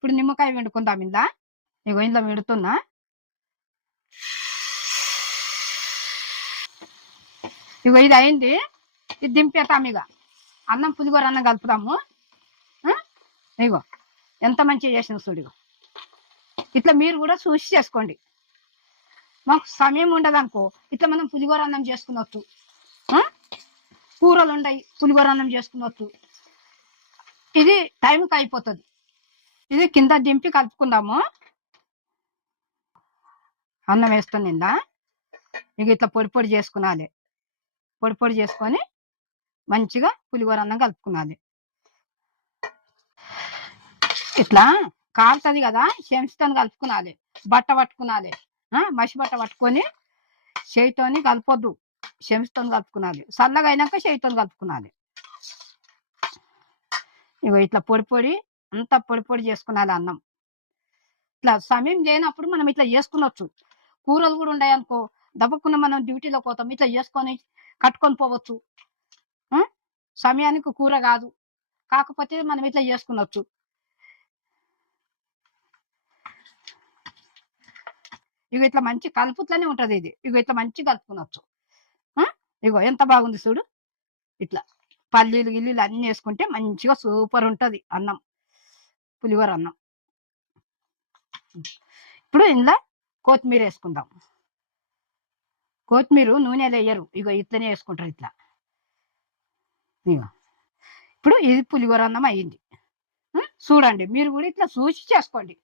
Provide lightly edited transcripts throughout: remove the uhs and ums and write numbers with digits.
ఇప్పుడు నిమ్మకాయ వండుకుందాం ఇందా. ఇగో ఇందులో వండుతున్నా. ఇగో ఇది అయింది, ఇది దింపేతాం. ఇక అన్నం పులిగోర అన్నం కలుపుదాము. ఇగో ఎంత మంచిగా చేసిన చూడు. ఇట్లా మీరు కూడా చూసి చేసుకోండి. మాకు సమయం ఉండదు అనుకో, ఇట్లా మనం పులిగోర అన్నం చేసుకున్నట్టు, కూరలు ఉండయి పులిగోర అన్నం చేసుకున్నట్టు. ఇది టైంకి అయిపోతుంది. ఇది కింద దింపి కలుపుకుందాము. అన్నం వేస్తుంది నిందా. ఇక ఇట్లా పొడి పొడి చేసుకున్నాలి. పొడి పొడి చేసుకొని మంచిగా పులిగోర అన్నం కలుపుకున్నాలి. ఇట్లా కాలుతుంది కదా, చెంచుతో కలుపుకునాలి. బట్ట పట్టుకునాలి, మసి బట్ట పట్టుకొని చేయితోని కలపొద్దు, చెంచుతో కలుపుకునాలి. చల్లగా అయినాక చేయితో కలుపుకునాలి. ఇగో ఇట్లా పొడి పొడి అంతా పొడి పొడి చేసుకునాలి అన్నం. ఇట్లా సమయం లేనప్పుడు మనం ఇట్లా చేసుకునొచ్చు. కూరలు కూడా ఉన్నాయి అనుకో, దబ్బకున్న మనం డ్యూటీలో పోతాం, ఇట్లా చేసుకొని కట్టుకొని పోవచ్చు. సమయానికి కూర కాదు, కాకపోతే మనం ఇట్లా చేసుకునొచ్చు. ఇగో ఇట్లా మంచి కలుపుట్లనే ఉంటది ఇది. ఇగో ఇట్లా మంచి కలుపుకునొచ్చు. ఇగో ఎంత బాగుంది చూడు. ఇట్లా పల్లీలు గిల్లీలు అన్నీ వేసుకుంటే మంచిగా సూపర్ ఉంటది అన్నం, పులిహోర అన్నం. ఇప్పుడు ఇందులో కొత్తిమీర వేసుకుందాం. కొత్తిమీర నూనెలో వేయరు, ఇగో ఇట్లనే వేసుకుంటారు ఇట్లా. ఇగో ఇప్పుడు ఇది పులిహోర అన్నం అయ్యింది. చూడండి, మీరు కూడా ఇట్లా చూసి చేసుకోండి.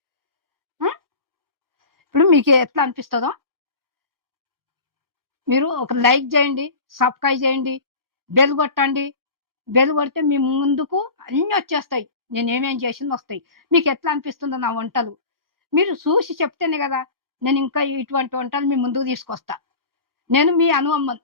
ఇప్పుడు మీకు ఎట్లా అనిపిస్తుందో మీరు ఒక లైక్ చేయండి, సబ్స్క్రైబ్ చేయండి, బెల్ కొట్టండి. బెల్ కొడితే మీ ముందుకు అన్నీ వచ్చేస్తాయి, నేను ఏమేం చేసింది వస్తాయి. మీకు ఎట్లా అనిపిస్తుందో నా వంటలు మీరు చూసి చెప్తేనే కదా నేను ఇంకా ఇటువంటి వంటలు మీ ముందుకు తీసుకొస్తా. నేను మీ అనువమ్మను.